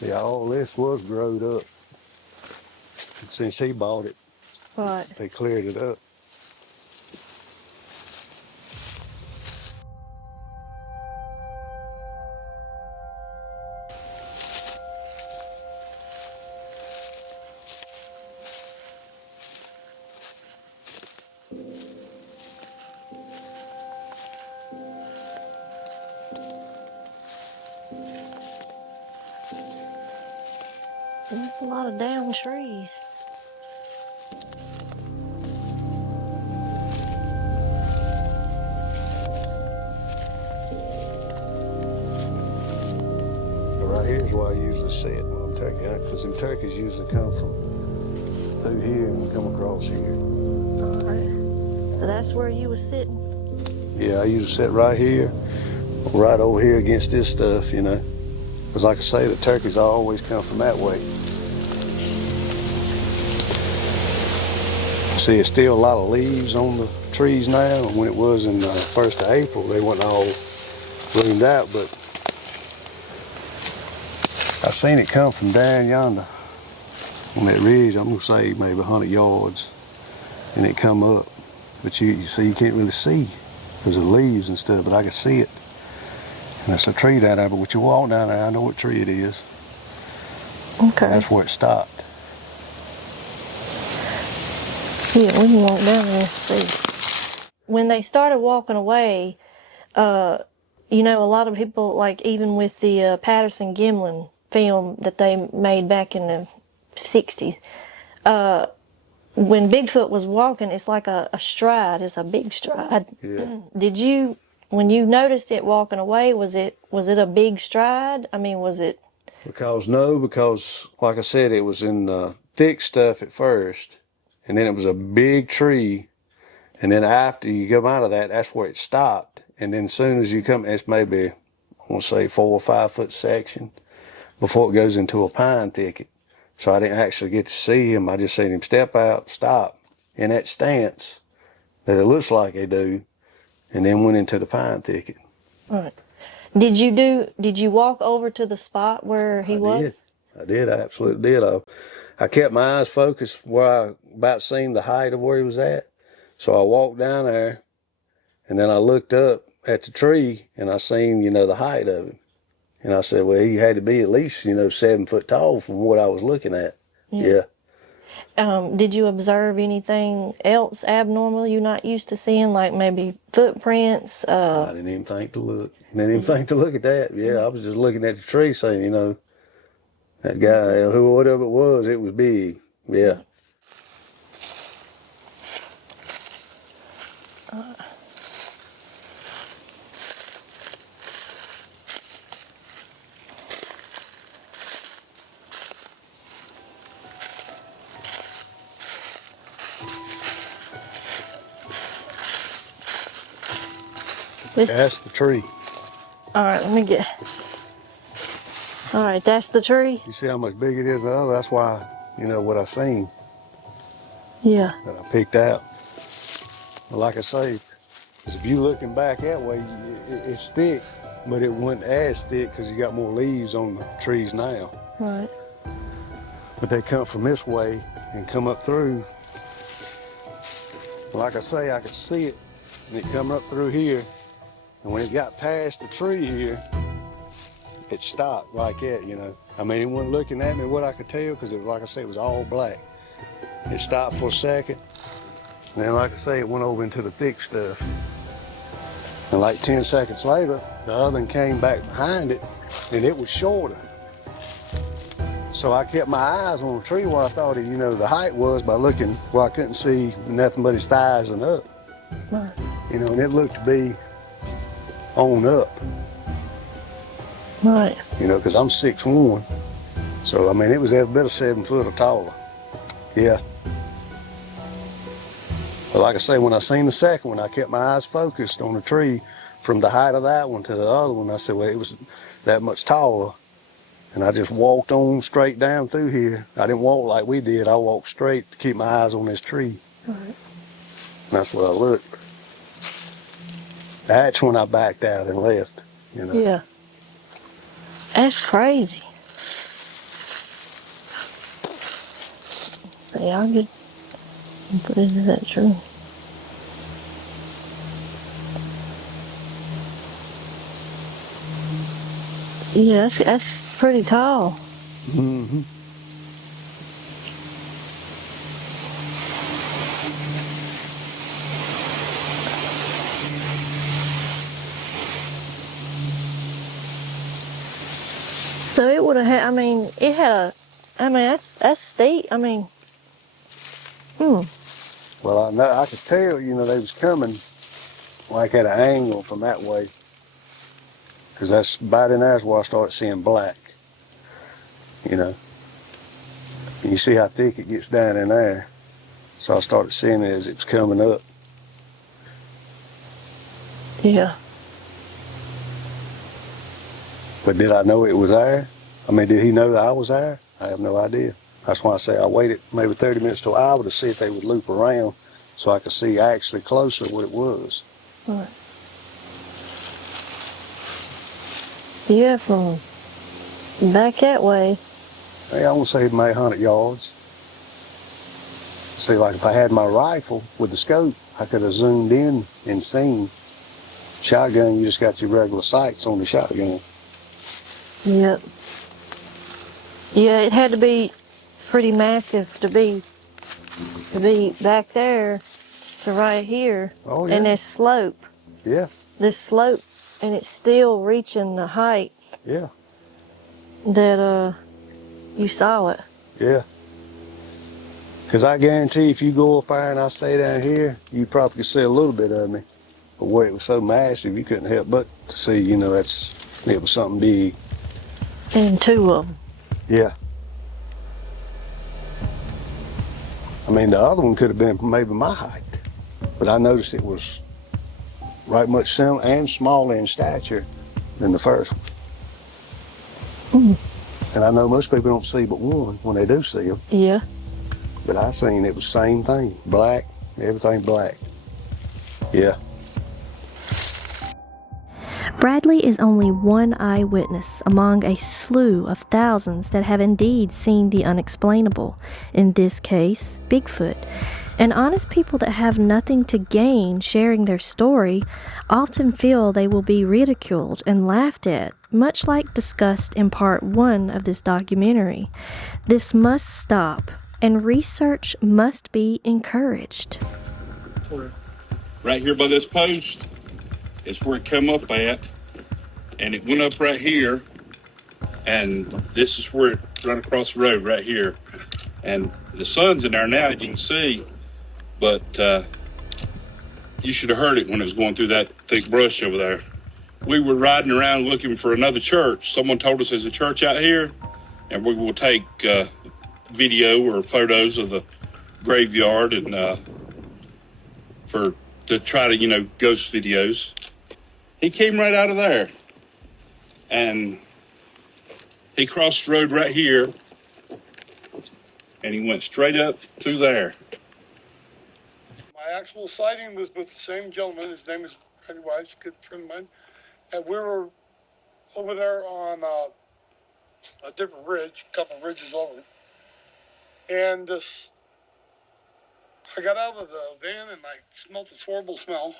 See, all this was growed up. Since he bought it, Right. they cleared it up. That's a lot of down trees. Right here's why I usually see it when I'm turkey hunting, because them turkeys usually come from through here and come across here. All right. So that's where you was sitting? Yeah, I usually sit right here, right over here against this stuff, you know. Because like I say, the turkeys always come from that way. See, it's still a lot of leaves on the trees now. When it was in the 1st of April, they weren't all bloomed out, but I seen it come from down yonder on that ridge. I'm gonna say maybe 100 yards, and it come up. But you see, you can't really see because of the leaves and stuff, but I can see it. And there's a tree down there, but when you walk down there, I know what tree it is. Okay. And that's where it stopped. Yeah, we can walk down there and see. When they started walking away, you know, a lot of people, like even with the Patterson-Gimlin film that they made back in the 60s, when Bigfoot was walking, it's like a stride. It's a big stride. Yeah. Did you, when you noticed it walking away, was it a big stride? I mean, was it? Because like I said, it was in thick stuff at first, and then it was a big tree, and then after you come out of that, that's where it stopped. And then as soon as you come, it's maybe, I want to say 4 or 5 foot section before it goes into a pine thicket. So I didn't actually get to see him. I just seen him step out, stop in that stance that it looks like they do, and then went into the pine thicket. All right. Did you walk over to the spot where he was? I did. I absolutely did. I kept my eyes focused where I about seen the height of where he was at. So I walked down there, and then I looked up at the tree, and I seen, you know, the height of him. And I said, well, he had to be at least, you know, 7 foot tall from what I was looking at. Yeah. Did you observe anything else abnormal you're not used to seeing, like maybe footprints? I didn't even think to look. Didn't even think to look at that. Yeah, I was just looking at the tree saying, you know, that guy, whatever it was big. Yeah. That's the tree. All right, let me get. All right, that's the tree. You see how much bigger it is than the other? That's why, you know, what I seen. Yeah. That I picked out. But like I say, because if you looking back that way, it's thick, but it wasn't as thick because you got more leaves on the trees now. Right. But they come from this way and come up through. Like I say, I could see it, and it come up through here. And when it got past the tree here, it stopped like that, you know. I mean, it wasn't looking at me, what I could tell, because it was, like I say, it was all black. It stopped for a second. And then, like I say, it went over into the thick stuff. And like 10 seconds later, the other one came back behind it, and it was shorter. So I kept my eyes on the tree where I thought, you know, the height was by looking where I couldn't see nothing but his thighs and up. Right. You know, and it looked to be on up. Right. You know, because I'm 6'1". So, I mean, it was every bit of 7 foot or taller. Yeah. But like I say, when I seen the second one, I kept my eyes focused on the tree from the height of that one to the other one. I said, well, it was that much taller. And I just walked on straight down through here. I didn't walk like we did. I walked straight to keep my eyes on this tree. Right. And that's where I looked. That's when I backed out and left, you know. Yeah. That's crazy. Yeah, I'll get put it into that tree. Yeah, that's pretty tall. Mm-hmm. So it would have had, I mean, it had a, I mean, that's steep. I mean, Well, I know I could tell, they was coming like at an angle from that way, because that's about in there's where I started seeing black. And you see how thick it gets down in there. So I started seeing it as it was coming up. Yeah. But did I know it was there? I mean, did he know that I was there? I have no idea. That's why I say I waited maybe 30 minutes to an hour to see if they would loop around so I could see actually closer what it was. Right. Yeah, from back that way. Hey, I want to say it made 100 yards. See, like if I had my rifle with the scope, I could have zoomed in and seen. Shotgun, you just got your regular sights on the shotgun. Yep. Yeah, it had to be pretty massive to be back there to right here. Oh, yeah. And this slope. Yeah. This slope, and it's still reaching the height. Yeah. That you saw it. Yeah. Because I guarantee if you go up there and I stay down here, you probably could see a little bit of me. But where it was so massive, you couldn't help but to see, it was something big. And two of them. Yeah. I mean, the other one could have been maybe my height. But I noticed it was right much similar and smaller in stature than the first one. And I know most people don't see but one when they do see them. Yeah. But I seen it was the same thing. Black, everything black. Yeah. Bradley is only one eyewitness among a slew of thousands that have indeed seen the unexplainable, in this case, Bigfoot. And honest people that have nothing to gain sharing their story often feel they will be ridiculed and laughed at, much like discussed in part 1 of this documentary. This must stop, and research must be encouraged. Right here by this post is where it come up at, and it went up right here, and this is where it run across the road right here. And the sun's in there now, you can see, but you should have heard it when it was going through that thick brush over there. We were riding around looking for another church. Someone told us there's a church out here, and we will take video or photos of the graveyard and to try to, ghost videos. He came right out of there, and he crossed the road right here, and he went straight up through there. My actual sighting was with the same gentleman. His name is Freddie Weiss, a good friend of mine. And we were over there on a different ridge, a couple of ridges over. And I got out of the van and I smelled this horrible smell.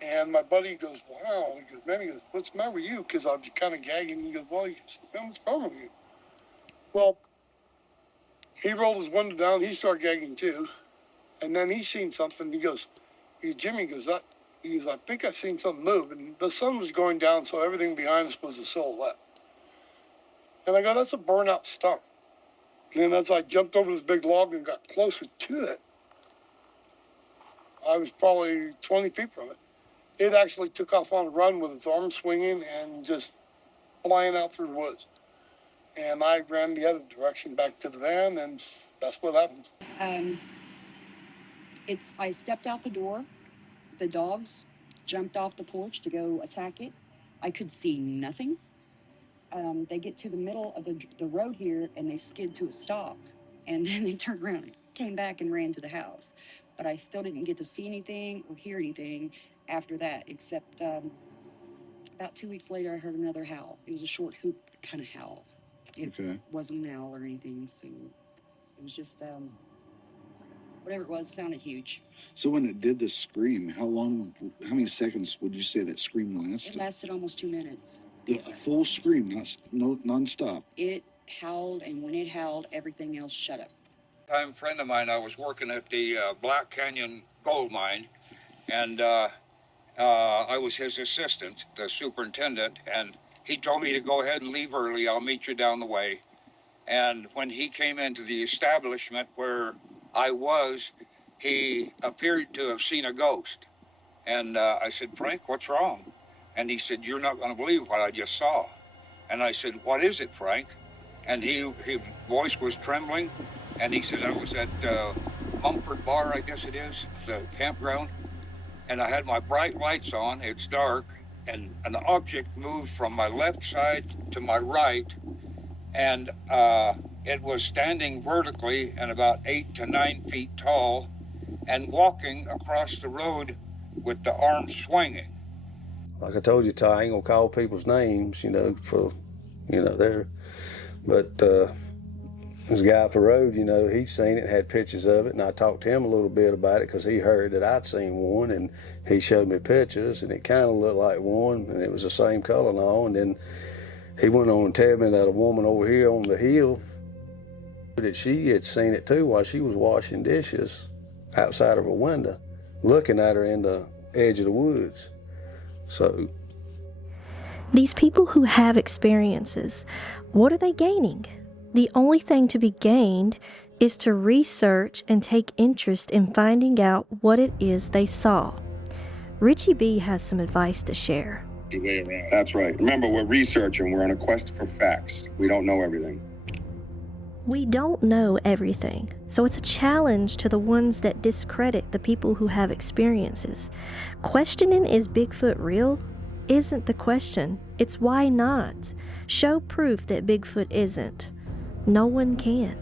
And my buddy goes, wow. He goes, man, he goes, what's the matter with you? Because I was kind of gagging. He goes, well, man, what's wrong with you? Well, he rolled his window down. He started gagging too. And then he seen something. He goes, Jimmy goes, I think I seen something move. And the sun was going down, so everything behind us was a silhouette. And I go, that's a burnout stump. And then as I jumped over this big log and got closer to it, I was probably 20 feet from it. It actually took off on a run with its arms swinging and just flying out through the woods. And I ran the other direction back to the van, and that's what happened. I stepped out the door. The dogs jumped off the porch to go attack it. I could see nothing. They get to the middle of the road here, and they skid to a stop. And then they turned around and came back and ran to the house. But I still didn't get to see anything or hear anything after that, except about 2 weeks later, I heard another howl. It was a short hoop kind of howl. It wasn't an owl or anything, so it was just whatever it was, sounded huge. So when it did this scream, how many seconds would you say that scream lasted? It lasted almost 2 minutes. A full scream, non-stop. It howled, and when it howled, everything else shut up. A friend of mine, I was working at the Black Canyon gold mine, and I was his assistant, the superintendent, and he told me to go ahead and leave early. I'll meet you down the way. And when he came into the establishment where I was, he appeared to have seen a ghost. And I said, Frank, what's wrong? And he said, you're not going to believe what I just saw. And I said, what is it, Frank? And his voice was trembling. And he said, I was at Mumford Bar, I guess it is, the campground. And I had my bright lights on, it's dark, and an object moved from my left side to my right, and it was standing vertically and about 8 to 9 feet tall and walking across the road with the arms swinging. Like I told you, Ty, I ain't gonna call people's names, but this guy up the road, he'd seen it, had pictures of it, and I talked to him a little bit about it because he heard that I'd seen one, and he showed me pictures, and it kind of looked like one, and it was the same color and all. And then he went on and told me that a woman over here on the hill, that she had seen it too while she was washing dishes outside of her window, looking at her in the edge of the woods. So These people who have experiences, what are they gaining? The only thing to be gained is to research and take interest in finding out what it is they saw. Richie B has some advice to share. That's right. Remember, we're researching. We're on a quest for facts. We don't know everything. We don't know everything, so it's a challenge to the ones that discredit the people who have experiences. Questioning, is Bigfoot real? Isn't the question. It's why not? Show proof that Bigfoot isn't. No one can.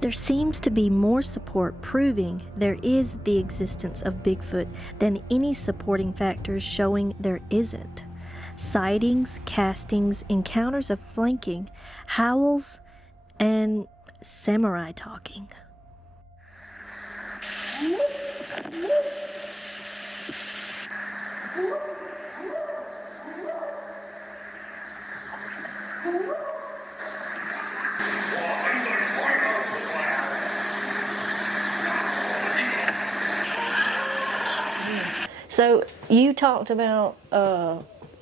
There seems to be more support proving there is the existence of Bigfoot than any supporting factors showing there isn't. Sightings, castings, encounters of flanking, howls, and samurai talking. So you talked about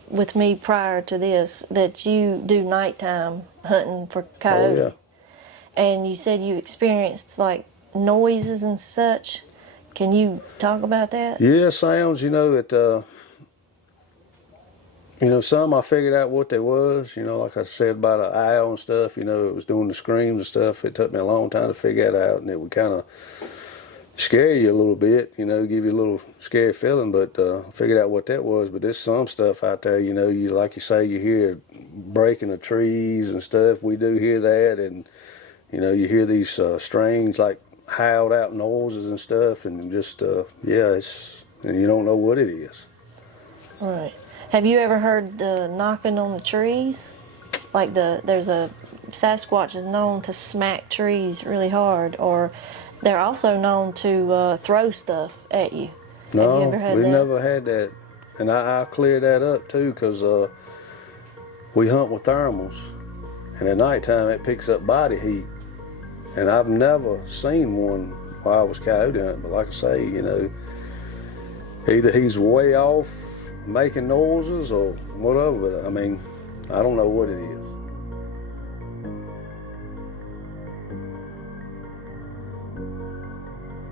with me prior to this that you do nighttime hunting for coyote. Oh, yeah. And you said you experienced like noises and such. Can you talk about that? Yeah, sounds, that, some I figured out what they was, like I said about an owl and stuff, it was doing the screams and stuff. It took me a long time to figure that out, and it would kind of scare you a little bit, give you a little scary feeling, but I figured out what that was. But there's some stuff out there, you like you say, you hear breaking of trees and stuff. We do hear that, and, you hear these strange, like, howled out noises and stuff, and just, and you don't know what it is. Right. Have you ever heard the knocking on the trees? Like there's a Sasquatch is known to smack trees really hard, or they're also known to throw stuff at you. No, have you ever had we've that? never had that, and I cleared that up too, because we hunt with thermals, and at nighttime it picks up body heat, and I've never seen one while I was coyote hunting. But like I say, either he's way off making noises or whatever, but I don't know what it is.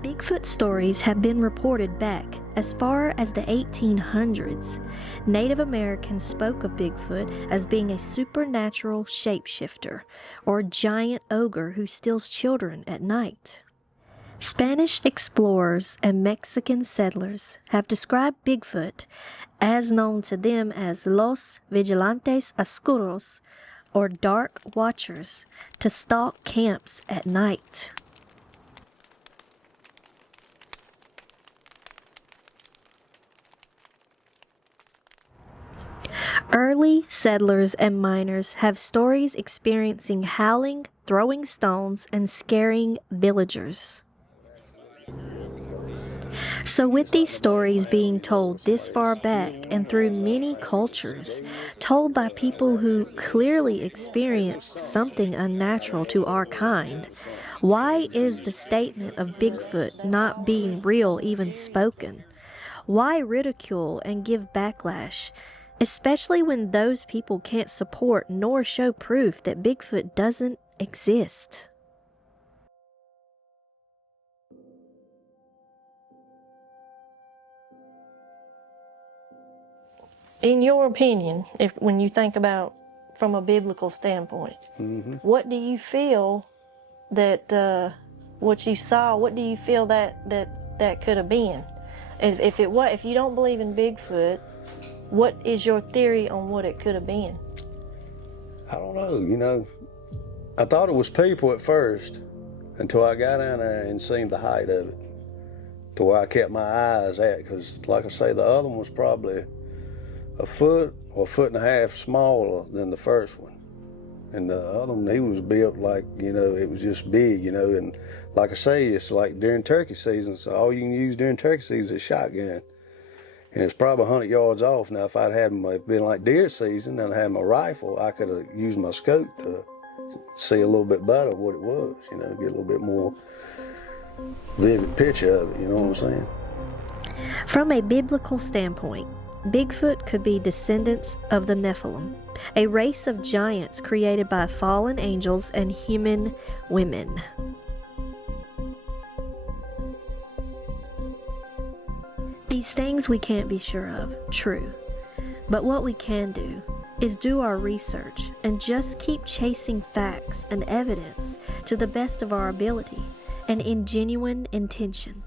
Bigfoot stories have been reported back as far as the 1800s. Native Americans spoke of Bigfoot as being a supernatural shapeshifter or giant ogre who steals children at night. Spanish explorers and Mexican settlers have described Bigfoot as known to them as Los Vigilantes Oscuros, or dark watchers, to stalk camps at night. Early settlers and miners have stories experiencing howling, throwing stones, and scaring villagers. So, with these stories being told this far back and through many cultures, told by people who clearly experienced something unnatural to our kind, why is the statement of Bigfoot not being real even spoken? Why ridicule and give backlash, especially when those people can't support nor show proof that Bigfoot doesn't exist? In your opinion, when you think about from a biblical standpoint, what do you feel that what you saw? What do you feel that could have been? If you don't believe in Bigfoot, what is your theory on what it could have been? I don't know. I thought it was people at first until I got down there and seen the height of it, to where I kept my eyes at. Because, like I say, the other one was probably a foot or a foot and a half smaller than the first one. And the other one, he was built like, it was just big, and like I say, it's like during turkey season, so all you can use during turkey season is a shotgun. And it's probably 100 yards off. Now, if I'd had been like deer season and I had my rifle, I could have used my scope to see a little bit better what it was, get a little bit more vivid picture of it, you know what I'm saying? From a biblical standpoint, Bigfoot could be descendants of the Nephilim, a race of giants created by fallen angels and human women. These things we can't be sure of, true. But what we can do is do our research and just keep chasing facts and evidence to the best of our ability and in genuine intention.